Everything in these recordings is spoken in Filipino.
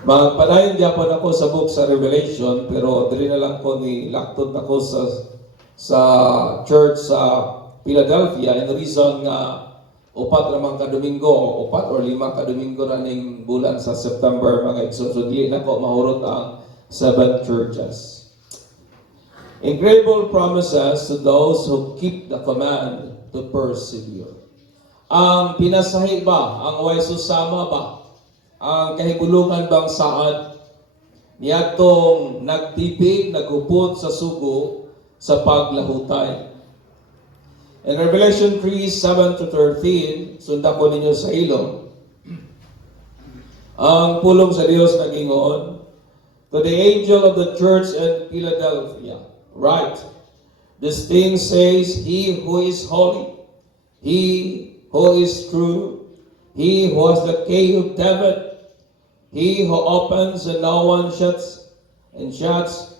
Magpadayon gyapon ako sa book sa Revelation, pero dili na lang ko ni lakton ako sa church sa Philadelphia. And the reason nga upat lamang ka Domingo, upat or lima ka Domingo na ning bulan sa September mga igsoon. So dili na ko mahurot ang 7 churches. Incredible promises to those who keep the command to persevere. Ang pinasahi ba, ang way susama ba, ang kahigulungan bang saan niyatong nagtipig, naghupot sa sugo sa paglahutay. In Revelation 3:7-13, sunda ko ninyo sa ilong, ang pulong sa Diyos nagingon, to the angel of the church in Philadelphia, write, this thing says, he who is holy, he who is true, he who has the key of David, he who opens and no one shuts, and shuts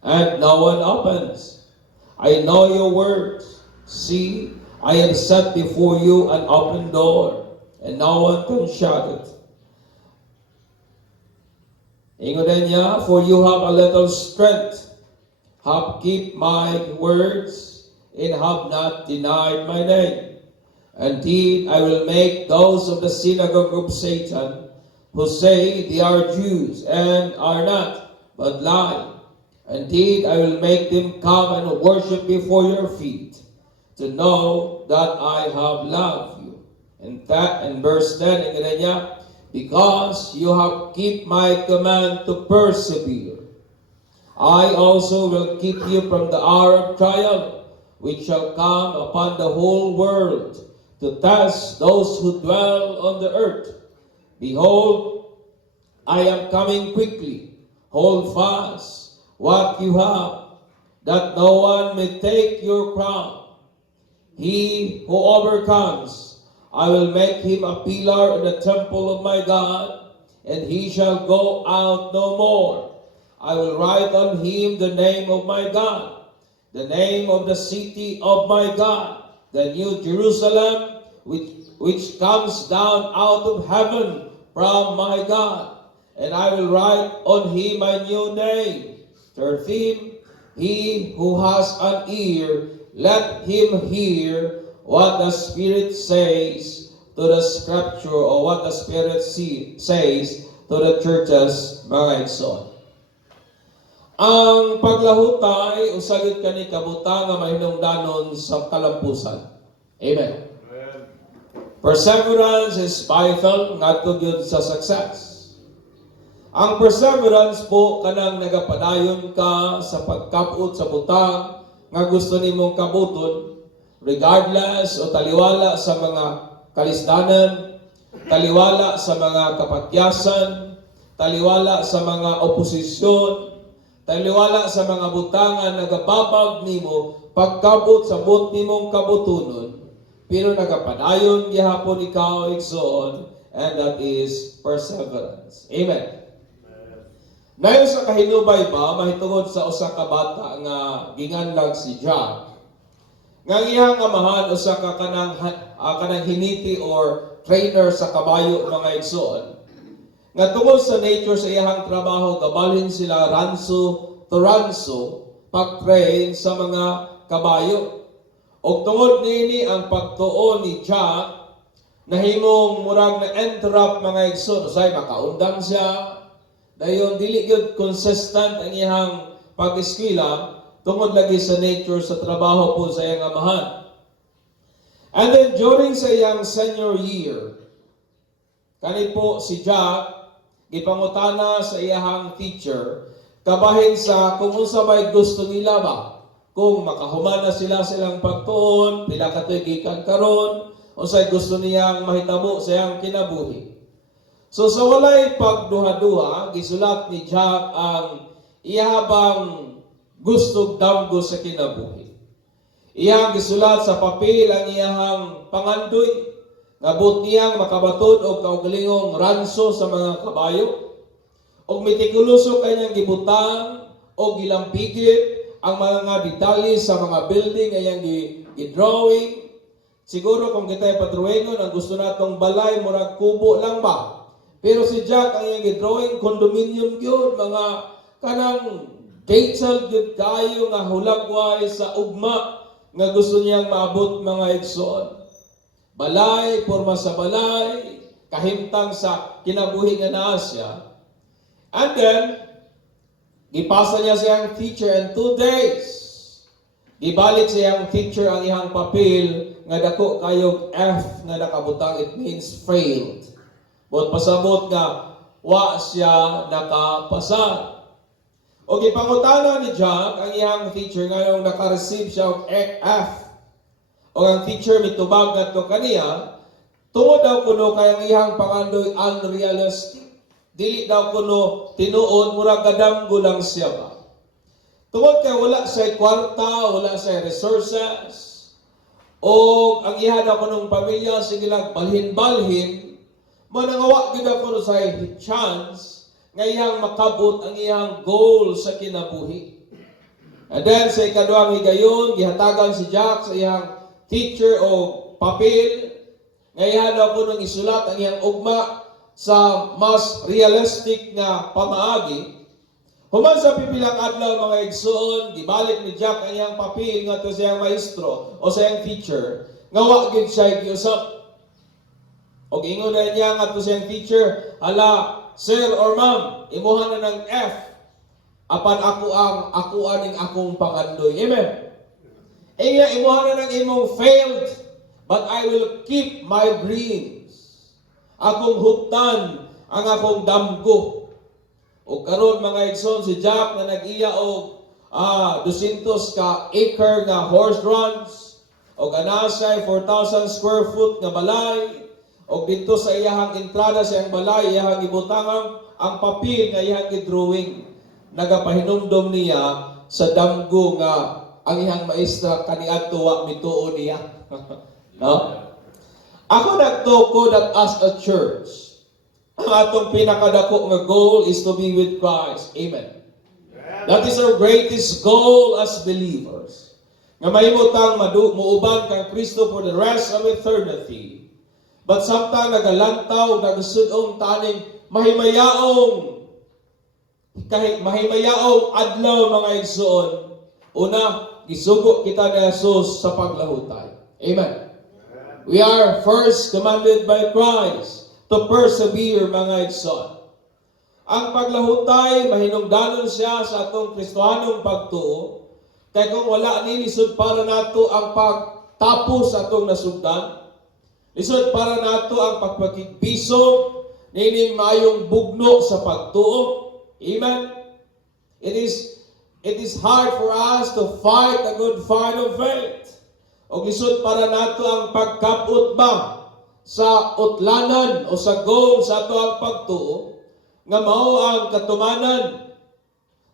and no one opens. I know your words. See, I have set before you an open door, and no one can shut it. Ingon niya, for you have a little strength, have kept my words, and have not denied my name. Indeed, I will make those of the synagogue of Satan, who say they are Jews and are not, but lie. Indeed, I will make them come and worship before your feet, to know that I have loved you. And that in verse 10, ingana niya, because you have kept my command to persevere, I also will keep you from the hour of trial, which shall come upon the whole world, to test those who dwell on the earth. Behold, I am coming quickly. Hold fast what you have, that no one may take your crown. He who overcomes, I will make him a pillar in the temple of my God, and he shall go out no more. I will write on him the name of my God, the name of the city of my God, the new Jerusalem, which comes down out of heaven from my God, and I will write on him my new name. 13, he who has an ear, let him hear what the Spirit says to the Scripture, or what the Spirit says to the churches, mga igsoon. Ang paglahutay, usagid kani kabutang nga mahinungdanon sa kalampusan. Amen. Perseverance is vital ngadto gyud sa success. Ang perseverance po kanang nagapadayon ka sa pagkapot sa butang nga gusto nimong kabuton, regardless o taliwala sa mga kalisdanan, taliwala sa mga kapatyasan, taliwala sa mga oposisyon, taliwala sa mga butangan nagababag nimo pagkabot sa but nimong kabutunon. Pero nagapadayon gihapon ikaw igsoon, and that is perseverance. Amen. Nayon sa kahinubay ba, mahitungod sa usa ka bata nga ginganlag si Jack. Nga iyang amahan usa ka kanang hiniti or trainer sa kabayo mga igsoon. Nga tungod sa nature sa iyang trabaho, gabalhin sila ranso to ranso pag-train sa mga kabayo. Og tungod nini ang pagtuon ni Jack, nahimong murag na interrupt mga igsoon, usay makaundang siya. Dayon dili gyud consistent ang iyang pag-eskwela tungod lagi sa nature sa trabaho po sa iyang amahan. And then during sa iyang senior year, kani po si Jack gipangutana sa iyang teacher kabahin sa kung unsa may gusto nila ba. Kung makahuman na silang pagtuon, pila ka to'y gikan karon, unsay gusto niyang mahitabo sa iyang kinabuhi. So sa walay pagduha-duha, gisulat ni Jack ang ihabang gustong damgo sa kinabuhi. Iyang gisulat sa papel ang iyang pangandoy, nabot niyang makabatud og kaugalingong ranso sa mga kabayo, og mitikuloso kanyang gibutang og gilampigit ang mga detalye sa mga building ayang i-drawing. Siguro kung kita'y padrawingon, ang gusto natong balay, murag kubo lang ba? Pero si Jack ang iyang drawing condominium gyud, mga kanang detailed gyud kayo nga hulagway sa ugma nga gusto niyang maabot mga igsoon. Balay, porma sa balay, kahimtang sa kinabuhi nga naa siya. And then, gipasa niya siyang teacher in 2 days. Gibalik siyang teacher ang ihang papel nga dako kayog F nga nakabutang, it means failed. But pasabot nga wa siya nakapasa. O gipangutana ni Jack ang ihang teacher ngayong naka-receive siya og F. O ang teacher mitubag ngadto kaniya, tungod daw kuno kay ang ihang pangandoy unrealistic. Dili daw kuno tinuod murag kadamgo lang siya ba. Tungod kay wala siya kwarta, wala siya resources, o ang iha daw kunong pamilya sige lang balhin-balhin, manangawa gid ako sa chance nga iyang makabot ang iyang goal sa kinabuhi. And then sa ikaduhang higayon, gihatagan si Jack sa iyang teacher o papel, nga iha daw kunong isulat ang iyang ugma sa mas realistic nga pamaagi. Human sa pipilang adlaw mga igsoon, gibalik ni Jack ang iyang papel nga to sa iyang maestro o sa iyang teacher, nga wa gid siya giusap. Og ingon na niya nga to sa iyang teacher, hala, sir or ma'am, imuha na ng F, apan ako aning akong pangandoy. Amen. Iya imuha na ng imong failed, but I will keep my dreams. Akong huptan ang akong damgo. O karon mga igsoon, si Jack na nag-iya og 200 ka acre nga horse runs, o ganasay 4,000 square foot nga balay, o dito sa iyahang entrada sa iyang balay, iyahang ibutangang ang papel nga iyahang i-drawing. Nagapahinumdom niya sa damgo nga ang iyang maestra kaniadto wa mituo niya. No? Ako nagtukod that as a church, ang atong pinakadako nga goal is to be with Christ. Amen. That is our greatest goal as believers. Nga mahimutang muuban kang Kristo for the rest of eternity. But samtang nagalantaw, nagasudong taning mahimayaong adlaw mga igsoon. Una, gisugo kita ni Jesus sa paglahutay. Amen. We are first commanded by Christ to persevere mga igsoon. Ang paglahutay, mahinungdanon siya sa atong Kristohanong pagtuo. Kaya kung wala ni lisod para nato ang pagtapos sa atong nasugdan, lisod para nato ang pagpakigpiso, nining mayong bugno sa pagtuo. Amen? It is hard for us to fight a good fight of faith. O lisod para nato ang pagkapot ba sa utlanan o sa goal sa ato ang pagtuo, nga mao ang katumanan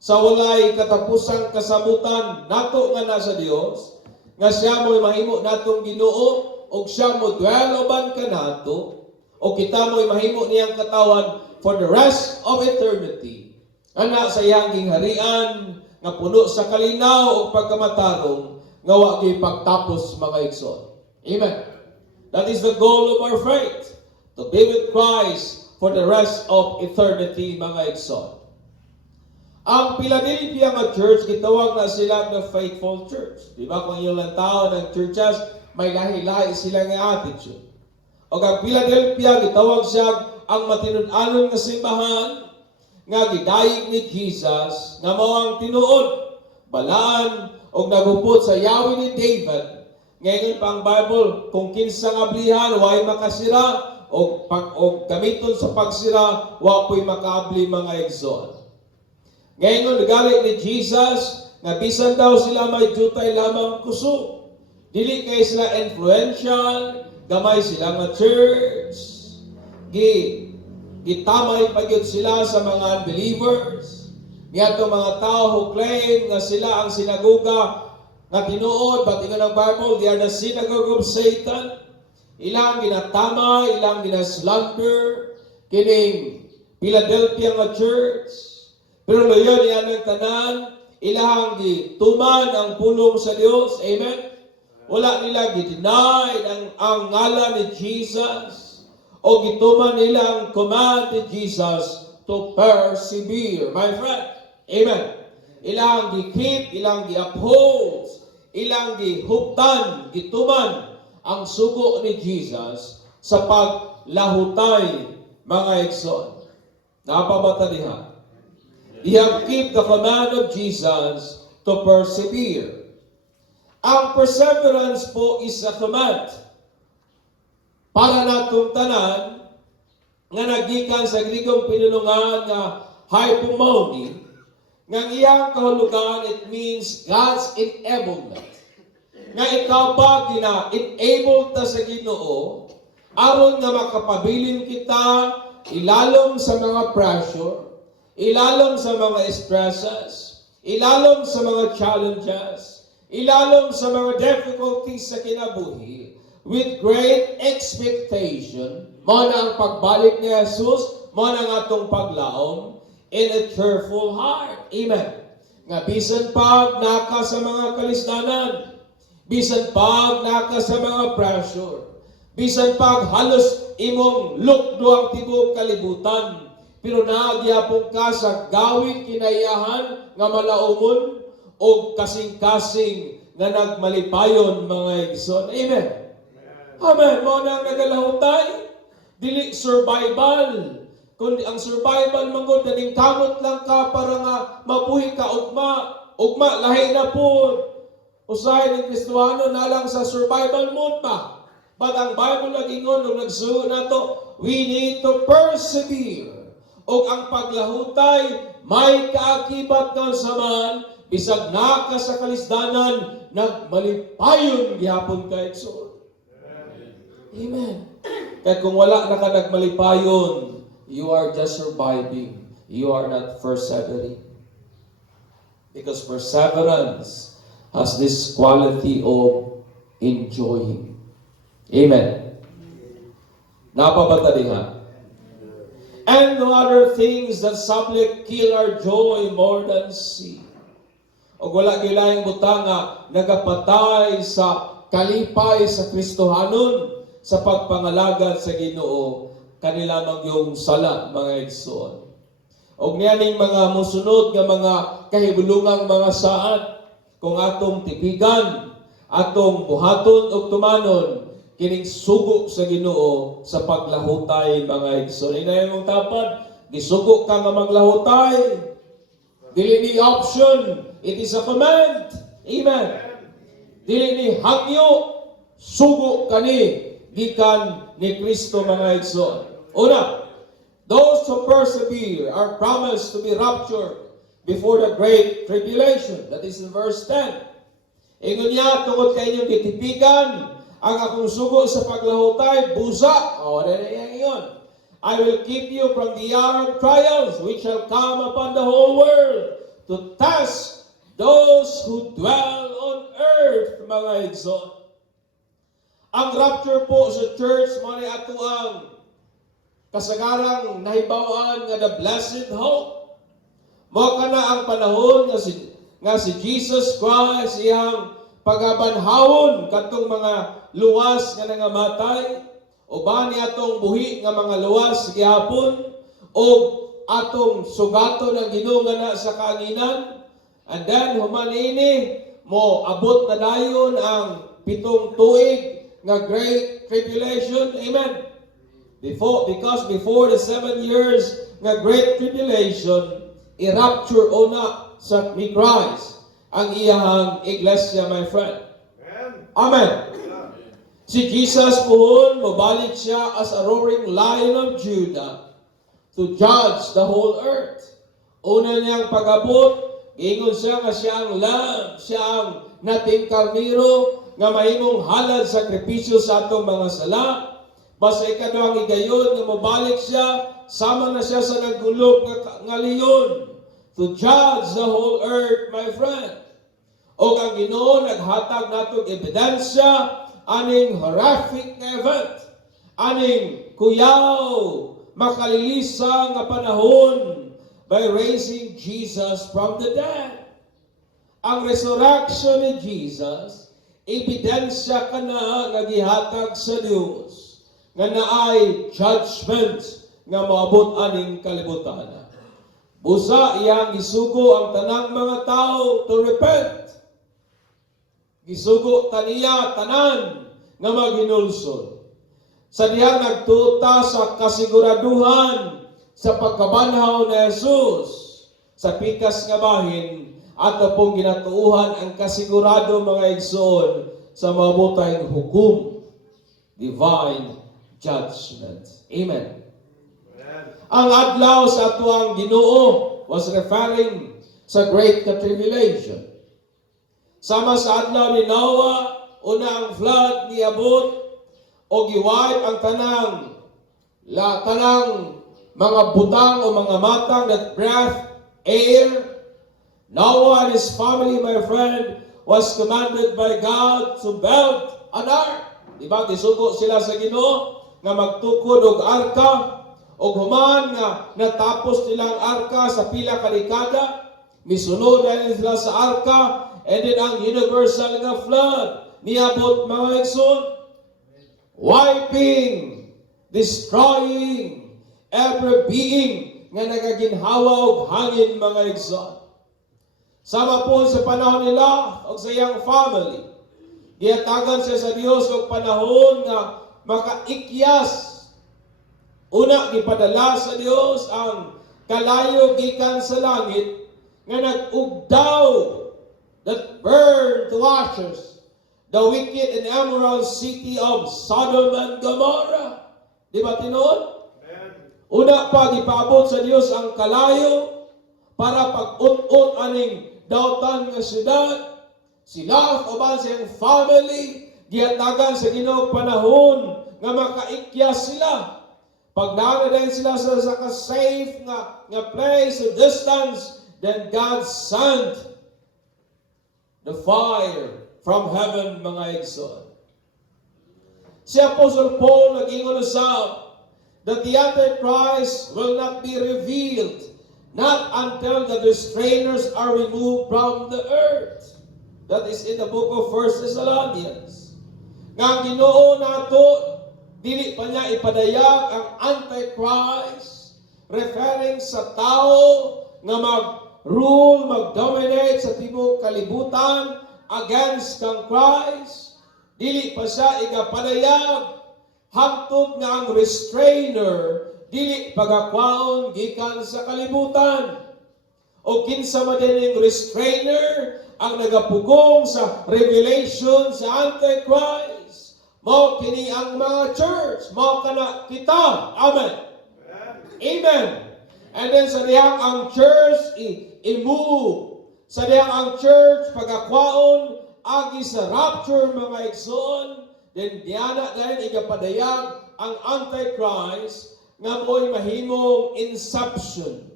sa walay katapusang kasabutan nato nga nasa Dios, nga siya mo'y mahimo natong Ginoo, o siya mo dwell uban ka nato, o kita mo'y mahimo niyang katawan for the rest of eternity. Ana sa iyang gingharian nga puno sa kalinaw o pagkamatarong, nga wa gyud pagtapos mga igsoon. Amen. That is the goal of our faith, to be with Christ for the rest of eternity, mga igsoon. Ang Philadelphia nga church, gitawag na sila the faithful church. Di ba kung yung lang tao ng churches, may lahi-lahi sila nga attitude. O ang Philadelphia, gitawag siya ang matinud-anon nga simbahan, nga gidayig ni Jesus, nga mao ang tinuod, balaan, o nagupot sa yawi ni David. Ngayon pa ang Bible, kung kinsa nga blihan, way makasira, o gamiton sa pagsira, wa po'y makaabli mga igsoon. Ngayon, galing ni Jesus, nga bisan daw sila may jutay lamang kusog. Dili kay sila influential, gamay sila nga church, gitamay pagyud sila sa mga unbelievers. Niadto mga tao who claim nga sila ang sinagoga nga tinuod, but ingon ang Bible, they are the synagogue of Satan. Ilang ginatama, ilang ginaslander, kining Philadelphia nga church. Pero loyon yan ang tanan, ilang gituman ang pulong sa Dios. Amen? Wala nila gideny ang ngalan ni Jesus. O gituman nila ang command ni Jesus to persevere. My friend, amen. Ilang gi-keep, ilang gi-uphold, ilang gihuptan, gituman ang sugo ni Jesus sa paglahutay, mga igsoon. Napabata diha. You have keep the command of Jesus to persevere. Ang perseverance po is a command para natong tanan nga nagikan sa Grigong pinulungan nga hypomone, nga iyang kahulugan, it means God's enablement. Nga ikaw ba gina-enable ta sa Ginoo aron nga makapabilin kita ilalom sa mga pressure, ilalom sa mga stresses, ilalom sa mga challenges, ilalom sa mga difficulties sa kinabuhi, with great expectation, mo na ang pagbalik ni Jesus, mo na ang atong paglaom, in a cheerful heart. Amen. Nga bisan pag naka sa mga kalisdanan, bisan pag naka sa mga pressure, bisan pag halos imong lukdo ang tibuok kalibutan, pero nagyapon ka sa gawin kinayahan nga malaumon o kasing-kasing nga nagmalipayon, mga igsoon. Amen. Amen. Mo nang nagalahutay, dili survival. Kundi ang survival mangod naning kamot lang ka para nga mabuhi ka ugma lahi na po. Usahay ni Kristohano na lang sa survival mode pa. But ang Bible nagingon nung nagsuo na to, we need to persevere. O ang paglahutay, may kaakibat ng saman, bisag naka sa kalisdanan, nagmalipayon gihapon ka igsoon. Amen. Kaya kung wala na ka nagmalipayon, you are just surviving. You are not persevering. Because perseverance has this quality of enjoying. Amen. Napabata diha. And no other things that subject kill our joy more than sin. O wala gilayang butang nga nagapatay sa kalipay sa Kristohanon sa pagpangalagad sa Ginoo kanila magyong sala, mga igsoon. Og niyaning mga musunod nga mga kahibulungang mga saad kung atong tipigan, atong buhaton og tumanon kining sugo sa Ginoo sa paglahutay, mga igsoon. Inay mong tapad, gisugo ka nga maglahutay. Dili ni option, it is a command. Amen. Dili ni hangyo, sugo kani gikan ni Kristo, mga igsoon. Una, those who persevere are promised to be raptured before the great tribulation. That is in verse 10. Ingon niya, tungod kayo gitipigan, ang akong sugo sa paglahutay, busa. O, iyon. I will keep you from the hour of trials, which shall come upon the whole world, to test those who dwell on earth, mga igsoon. Ang rapture po sa church, mga ato ang kasagarang nahibawan nga the blessed hope. Mo kana ang panahon nga si Jesus Christ iyang pagabanhawon katong mga luwas nga nangamatay, o ba ni atong buhi nga mga luwas gihapon, o atong sugaton ang Ginoo nga na sa kaanginan. And then human ini mo abot na dayon ang 7 tuig nga great tribulation. Amen. Because before the 7 years nga great tribulation, i-rapture una sa ni Christ ang iyahang iglesia, my friend. Amen. Si Jesus pohon, mobalik siya as a roaring lion of Judah to judge the whole earth. Una niyang pag-abot, ingon siya nga siya ang lamb, siya ang nating karniro, nga mahimong halad sakripisyo sa atong mga sala. Basta ikaduhang igayon nga mobalik siya, sama na siya sa nagulog nga leon to judge the whole earth, my friend. O ang Ginoo naghatag natong ebidensya aning horrific nga event, aning kuyaw makalilisa nga panahon by raising Jesus from the dead. Ang resurrection ni Jesus, ebidensya ka na nga gihatag sa Dios nga naay judgment nga moabot aning kalibutan. Busa iyang gisugo ang tanang mga tao to repent. Gisugo taniya tanan nga maginulsol. Sa diyang nagtuta sa kasiguraduhan sa pagkabanhaw ni Jesus sa pikas nga bahin at pong ginatuuhan ang kasigurado mga igsoon sa mabutay hukom, divine judgment. Amen. Ang adlaw sa atuang Ginoo was referring sa Great Tribulation. Sama sa adlaw ni Noah, una ang flood niabot o giwipe ang tanang mga butang o mga matang that breath, air. Noah and his family, my friend, was commanded by God to build an ark. Diba? Gisugo sila sa Ginoo nga magtukod og arka og human nga natapos nilang arka sa pila ka dekada, misunod na sila sa arka, and then ang universal nga flood niabot mga igsoon, wiping, destroying every being nga nagaginhawa og hangin mga igsoon. Sama po sa panahon nila o sa iyang family, giyatagan siya sa Dios og panahon nga makaikyas. Una, gipadala sa Dios ang kalayo gikan sa langit nga nag-ugdaw that burned to ashes the wicked and immoral city of Sodom and Gomorrah. Di ba tinuod? Una pa, gipaabot sa Dios ang kalayo para pag-ut-ut aning dautan nga syudad. Sila uban sa iyang family gihatagan sa Ginoo panahon nga makaikyas sila. Pag naanad sila sa safe nga place or distance, then God sent the fire from heaven mga igsoon. Si Apostle Paul nag-ingon usab that the Antichrist will not be revealed not until the restrainers are removed from the earth. That is in the book of 1 Thessalonians. Nga ang Ginoo nato, dili pa niya ipadayag ang Antichrist, referring sa tao nga mag-rule, mag-dominate sa tibok kalibutan against kang Christ. Dili pa siya igapadayag hangtod nga ang restrainer dili pagakwaon gikan sa kalibutan. O kinsa man din ang restrainer ang nagapugong sa revelation sa Antichrist. Mao kini ang mga church, mao kana kita. Amen. Amen. And then sa dihang ang church i-move. Sa dihang ang church pagakwaon agi sa rapture mga igsoon, then diana dahil igapadayag ang Antichrist nga mo'y mahimong inception,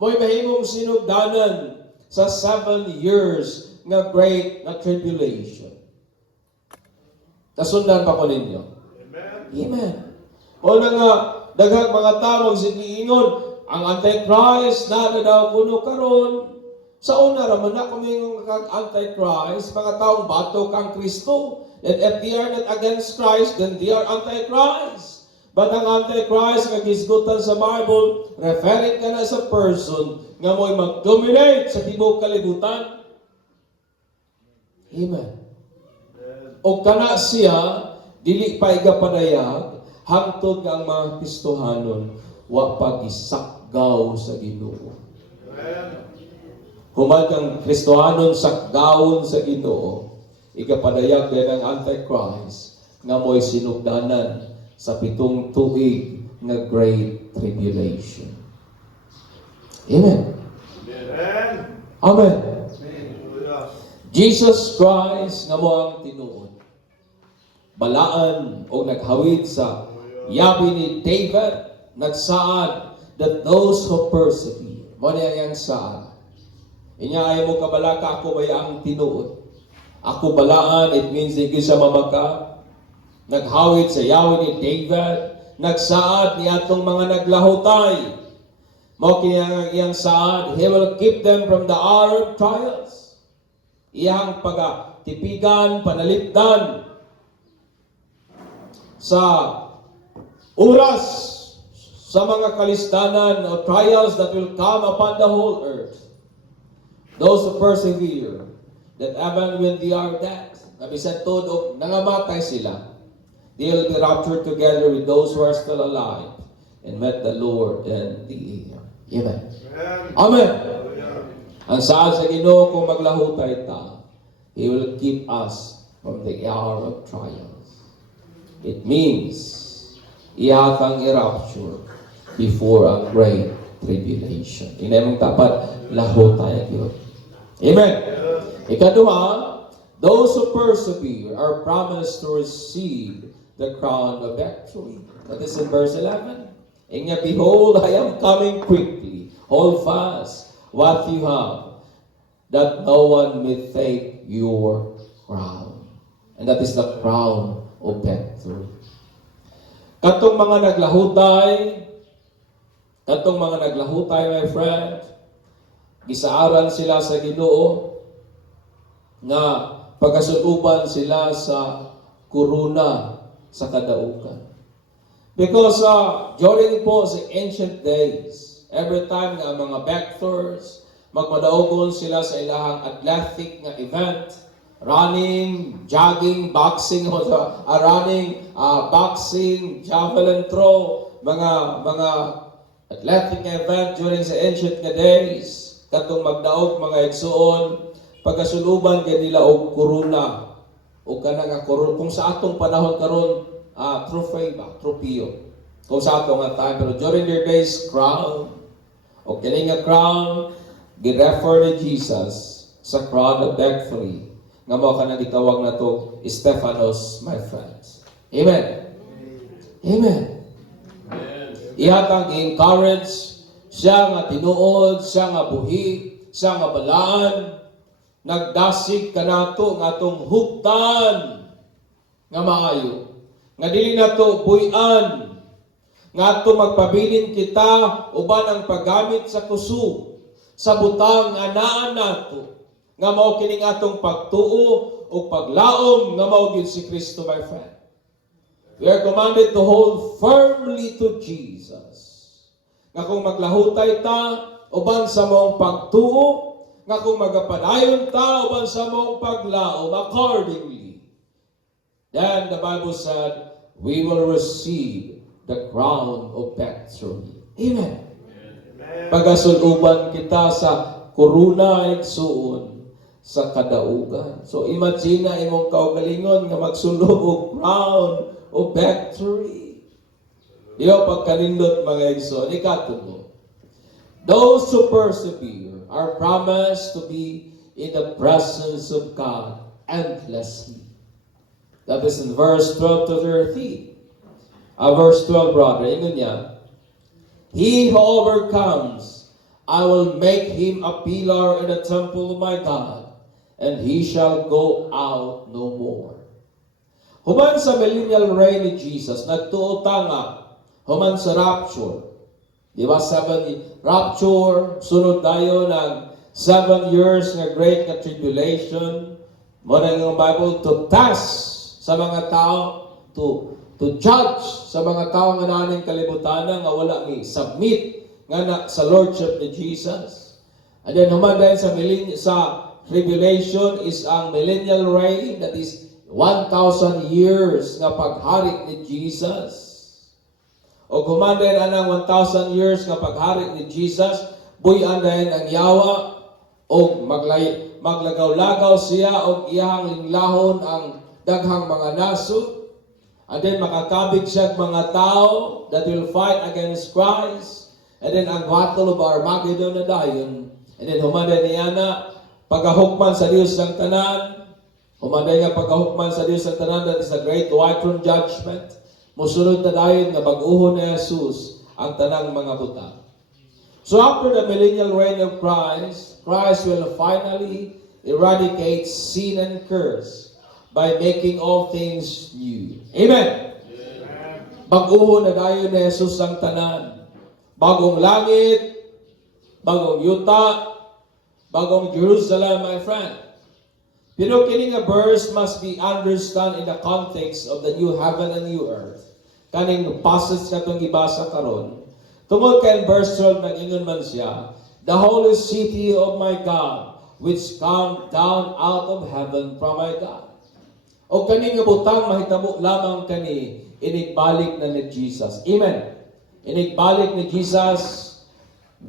mo'y mahimong sinugdanan sa 7 years nga great na tribulation. Kasundan pa ko ninyo. Amen. Amen. O na nga, daghang mga tao magsigiingon, ang Antichrist na daw kuno karon. Sa una raman na kung kag Antichrist, mga taong bato kang Kristo. And if they are not against Christ, then they are Antichrist. But ang Antichrist nga gisgutan sa Bible, referring ka na sa person nga mo'y mag-dominate sa tibok kalibutan. Amen. O kana siya, dili pa igapadayag, hangtod nga ang mga Kristohanon, wa pa gisakgaw sa Ginoo. Human kang Kristohanon sakgawon sa Ginoo, igapadayag din ang Antichrist nga mo'y sinugdanan sa 7 tuig na Great Tribulation. Amen. Amen. Jesus Christ nga mo ang tinuod. Balaan o naghawid sa yabi ni David, nagsaad that those who persevere, mo niya yang saad. Inya ay mo kabalaka, ako baya ang tinuod. Ako balaan, it means hindi siya mamaka. Naghawid sa yawi ni David, nagsaad ni atong mga naglahutay. Mao kini iyang saad, He will keep them from the hour of trials. Iyang pagatipigan, panalipdan sa oras sa mga kalistanan o trials that will come upon the whole earth. Those who persevere, that even when they are dead, nabisan todo, nangamatay sila, they will be raptured together with those who are still alive and met the Lord in the air. Amen. Amen. Ang saan sa Ginoo kung maglahutay ta, He will keep us from the hour of trials. It means ihatang i-rapture before a great tribulation. Inay mong tapat, lahutay yun. Amen. Ikaduha, those who persevere are promised to receive the crown of victory. That is in verse 11. And yet, behold, I am coming quickly. Hold fast what you have, that no one may take your crown. And that is the crown of victory. Katong mga naglahutay, my friend, gisaaran sila sa Ginoo nga pagkasutuban sila sa kuruna sa kadaugan. Because during po sa ancient days, every time nga mga victors, magmadaugon sila sa ilahang athletic nga event, running, jogging, boxing, boxing, javelin throw, mga athletic event during sa ancient nga days, katong magdaog mga igsuon, pagkasuluban ganila og kuruna, o kanang nga kuruna, kung sa atong panahon karon, tropeo. Kung sa atong nga time, pero during their days, crown, o kini nga crown, gi-refer ni Jesus sa crown of victory, nga mo ka na gitawag na to, Stephanos, my friends. Amen. Amen. Ihatang i-encourage siya nga tinuod, siya nga buhi, siya nga balaan, nagdasig ka nato nga atong hugtan nga maayo, nga dili nato buyan, nga ato magpabilin kita uban ang paggamit sa kusog sa butang nga naa nato, nga mao kining atong pagtuo o paglaom nga mao gyud si Kristo, my friend. We are commanded to hold firmly to Jesus. Nga kung maglahutay ta uban sa mong pagtuo, nga kung magapadayon ta uban sa mong paglaom accordingly, then the Bible said, we will receive the crown of victory. Amen. Pagasuluban kita sa kuruna igsuon sa kadaugan. So imagine na imong kaugalingon nga magsulog og crown of victory. Di ba pagkanindot mga igsoon, ikatulo. Those who persevere are promised to be in the presence of God endlessly. That is in verse 12 to 13. Verse 12, brother, ingon niya, he who overcomes, I will make him a pillar in the temple of my God, and he shall go out no more. Human sa millennial reign ni Jesus, nagtuo ta nga, human sa rapture. Di ba, 7 rapture, sunod tayo ng 7 years na great na tribulation. Muna ng Bible, to test sa mga tao, to judge sa mga tao nga naning kalibutan nga wala ni submit nga na sa lordship ni Jesus. And then human dahil sa tribulation is ang millennial reign, that is 1,000 years nga paghari ni Jesus. O human dahil anang 1,000 years nga paghari ni Jesus, buyan dahil ang yawa o maglagaw-lagaw siya o iyang linglahon ang daghang mga nasod, and then makakabig siya mga tao that will fight against Christ, and then ang battle of Armageddon na dayon, and then humanday niya na pagahukman sa Diyos ng tanan, humanday nga pagahukman sa Diyos ng tanan, that is a great white throne judgment, musunod na dayon nga bag-uhon ni Jesus ang tanang mga butang. So after the millennial reign of Christ, Christ will finally eradicate sin and curse by making all things new. Amen. Bag-uhon na dayon ni Jesus ang tanan. Bagong langit, bagong yuta, bagong Jerusalem, my friend. Pero kini nga verse must be understood in the context of the new heaven and new earth. kaning passage na itong ibasa karon. Tungod kay verse 12, nag-ingon man siya, the holy city of my God, which come down out of heaven from my God. O kaning nga butang mahitabo lamang kani, inigbalik na ni Jesus. Amen. Inigbalik ni Jesus,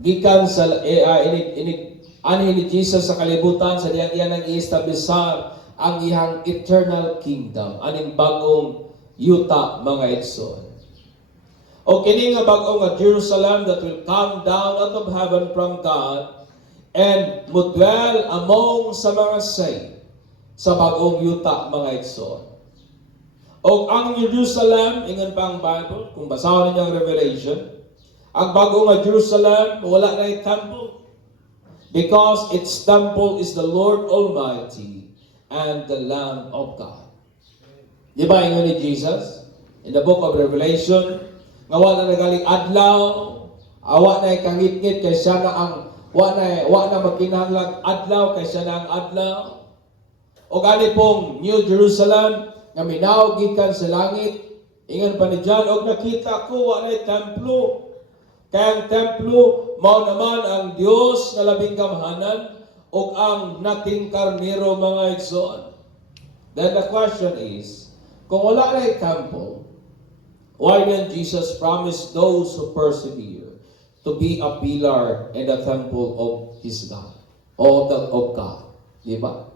gikan sa, anhin ni Jesus sa kalibutan, sa diyang iyan ang i-establisar ang iyang eternal kingdom, aning bagong yuta, mga igsoon. O kini nga bagong nga Jerusalem that will come down out of heaven from God and mudwell among sa mga saved sa bagong yuta, mga igsoon. O ang Jerusalem, ingon pa ang Bible, kung basahin niyo ang Revelation, ang bagong nga Jerusalem, wala na yung temple. Because its temple is the Lord Almighty and the Lamb of God. Di ba ingon ni Jesus? In the book of Revelation, nga wala na galing adlaw, awa na kangit-ngit kay siya na ang wa na magkinahanglang adlaw kay siya na ang adlaw. O gani pong New Jerusalem nga minaw gikan sa langit, ingon pa ni John, og nakita ko wa na templo. Kaya ang templo mao naman ang Dios nga labing gamhanan ug ang nating karnero, mga igsoon. Then the question is, kung wala na temple, why then Jesus promised those who persevere to be a pillar in the temple of His God, of God? Di ba?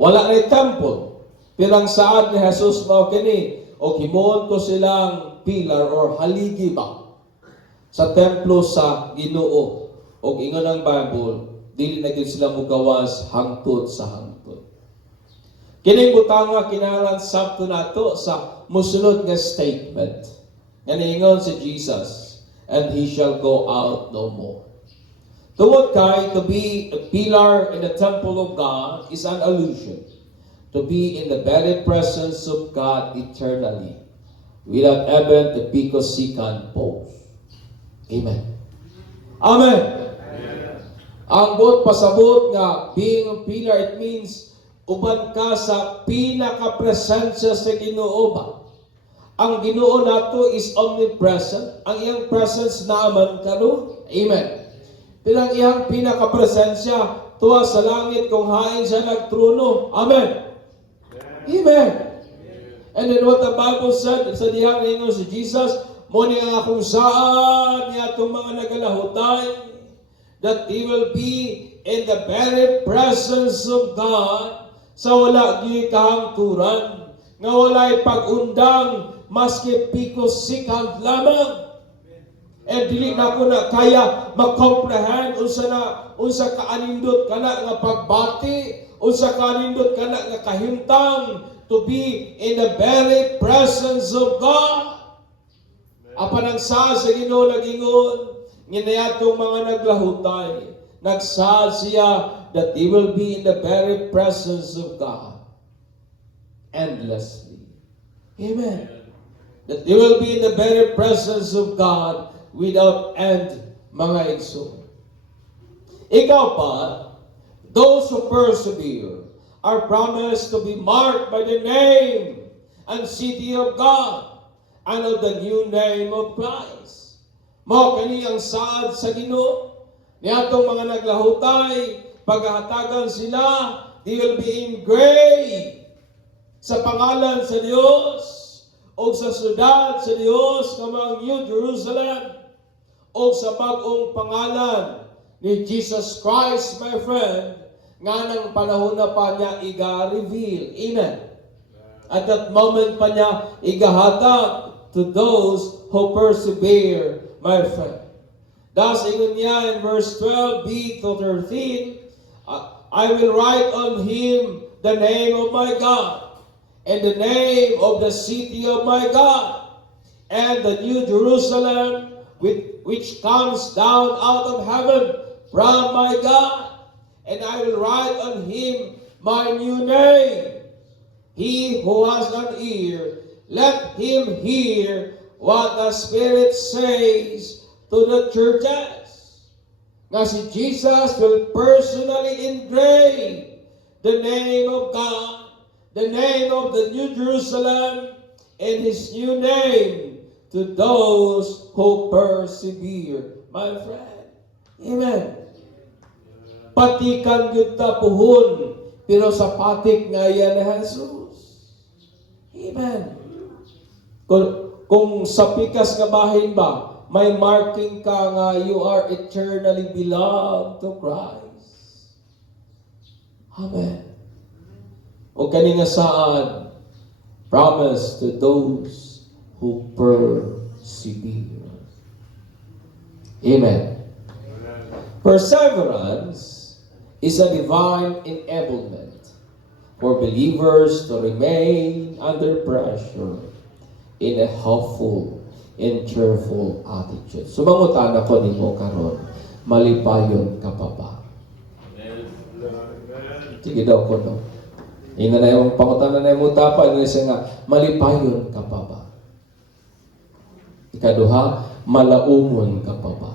Wala na temple. Pilang saad ni Jesus mao kini, o himuon ko silang pillar or haligi ba sa templo sa Ginoo. O ingon ang Bible, dili na gyud sila mugawas hangtod sa hangtod. Kining butang nga kinahanglan sabto nato sa mosunod nga statement. Nga niingon si Jesus, and he shall go out no more. Tungod kay to be a pillar in the temple of God is an allusion to be in the very presence of God eternally, without ever the picosican pose. Amen. Amen. Ang bot pasabot nga being a pillar, it means uban ka sa pinaka-presensya sa Ginoo ba? Ang Ginoo nato is omnipresent. Ang iyang presence naaman karon. Amen. Pilang iyang pinaka-presensya tuwa sa langit kung hain siya nagtrono. Amen. Amen. And then what the Bible said, sa dihang ingon si Jesus, muni ang akong saan niya itong mga nagalahutay, that they will be in the very presence of God, sa wala gi kahangturan, nga walay pag-undang, maski picosecond lamang. And dili na ko na kaya mag-comprehend unsa kaanindot kana nga pagbati, unsa kaanindot kana nga kahimtang to be in the very presence of God. Apan ang sa Ginoo nagingon, nginayatong mga naglahutay, nagsaad siya that they will be in the very presence of God endlessly. Amen. That they will be in the very presence of God without end, mga igsoon. Ikaw pa, those who persevere are promised to be marked by the name and city of God and of the new name of Christ. Mao kani ang saad sa Ginoo. Niadtong mga naglahutay, paghahatagan sila, they will be engraved sa pangalan sa Dios o sa syudad sa Dios nga mga New Jerusalem o sa bagong pangalan ni Jesus Christ, my friend, nga nang panahon na pa niya iga-reveal. Amen. At that moment pa niya igahatag to those who persevere, my friend. Thus, ingon niya in verse 12b to 13, I will write on him the name of my God, and the name of the city of my God, and the new Jerusalem, which comes down out of heaven from my God, and I will write on him my new name. He who has an ear, let him hear what the Spirit says to the churches. Now si Jesus will personally engrave the name of God, the name of the New Jerusalem, and His new name to those who persevere. My friend. Amen. Patikan yun ta puhon, pero sa patik nga yan ni Jesus. Amen. Kung sa pikas nga bahin ba, may marking ka nga you are eternally beloved to Christ. Amen. O kani nga saan, promise to those who persevere. Amen. Perseverance is a divine enablement for believers to remain under pressure in a hopeful and cheerful attitude. Sumangutan ako nimo karon, malipayon ka pa ba? Sige daw ko no. Ina na yung pangutan na yung tapa, ina siya nga, malipayon ka pa ba? Ikaduha, malaumon ka pa ba?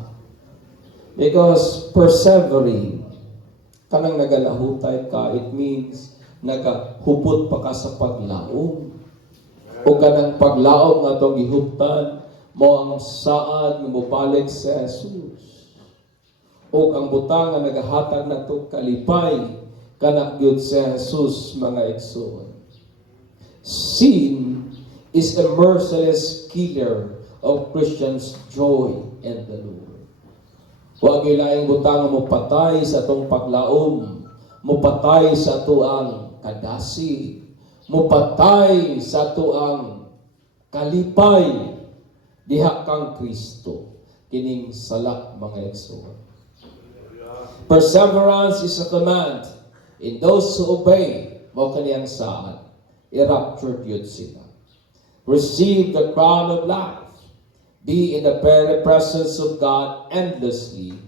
Because persevering, kanang nagalahutay ka, it means nagahupot pa ka sa paglaom. O kanang paglaom nga itong gihuptan, mo ang saan mo balik sa Jesus. O ang butang nga nagahatag na itong kalipay, kanak yun sa Jesus, mga igsoon. Sin is a merciless killer of Christians' joy and the Lord. Huwag ilaing butang mo patay sa itong paglaom, mo patay sa tuang kadasi, mo patay sa tuang kalipay, diha kang Kristo, kining salak mga igsoon. Perseverance is a command in those who obey, mo kaniyang saan, i-raptured yun sila. Receive the crown of life. Be in the very presence of God endlessly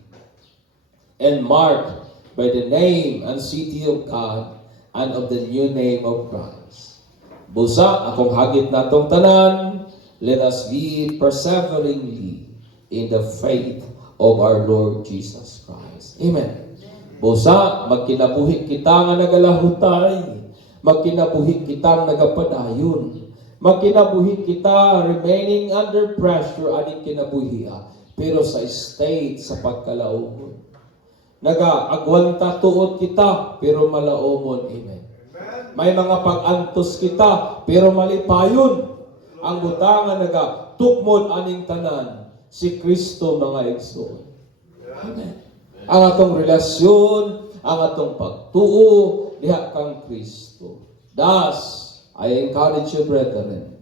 and marked by the name and city of God and of the new name of Christ. Busa, akong hagit natong tanan, let us be perseveringly in the faith of our Lord Jesus Christ. Amen. Busa, magkinabuhi kita nga nagalahutay, magkinabuhi kita nagapadayon, magkinabuhi kita remaining under pressure aning kinabuhiya, pero sa state sa pagkalaumon. Nagaagwanta tuod kita, pero malaumon. Amen. May mga pag-antos kita, pero malipayon. Ang butangan nagatukmod aning tanan, si Kristo mga igsoon. Amen. Ang atong relasyon, ang atong pagtuo, diha kang Kristo. Thus, I encourage you, brethren,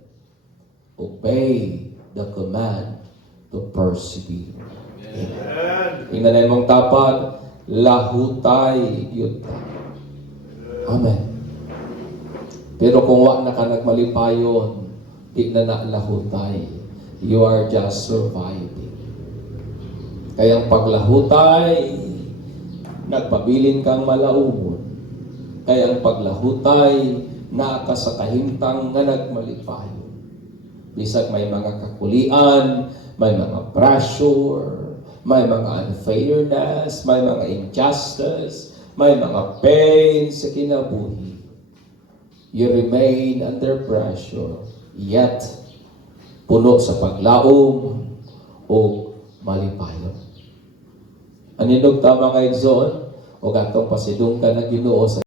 obey the command to persevere. Amen. Tingnan na mong tapat, lahutay yun. Amen. Pero kung wak na ka nagmalipayon, di na lahutay. You are just surviving. Kaya ang paglahutay, nagpabilin kang malaumon. Kaya ang paglahutay, naa ka sa kahimtang nga nagmalipayon. Bisag may mga kakulian, may mga pressure, may mga unfairness, may mga injustice, may mga pain sa kinabuhi. You remain under pressure, yet puno sa paglaom o malipayon. Aninog tama kay Zon, o gatong pasidong ka na Ginoo sa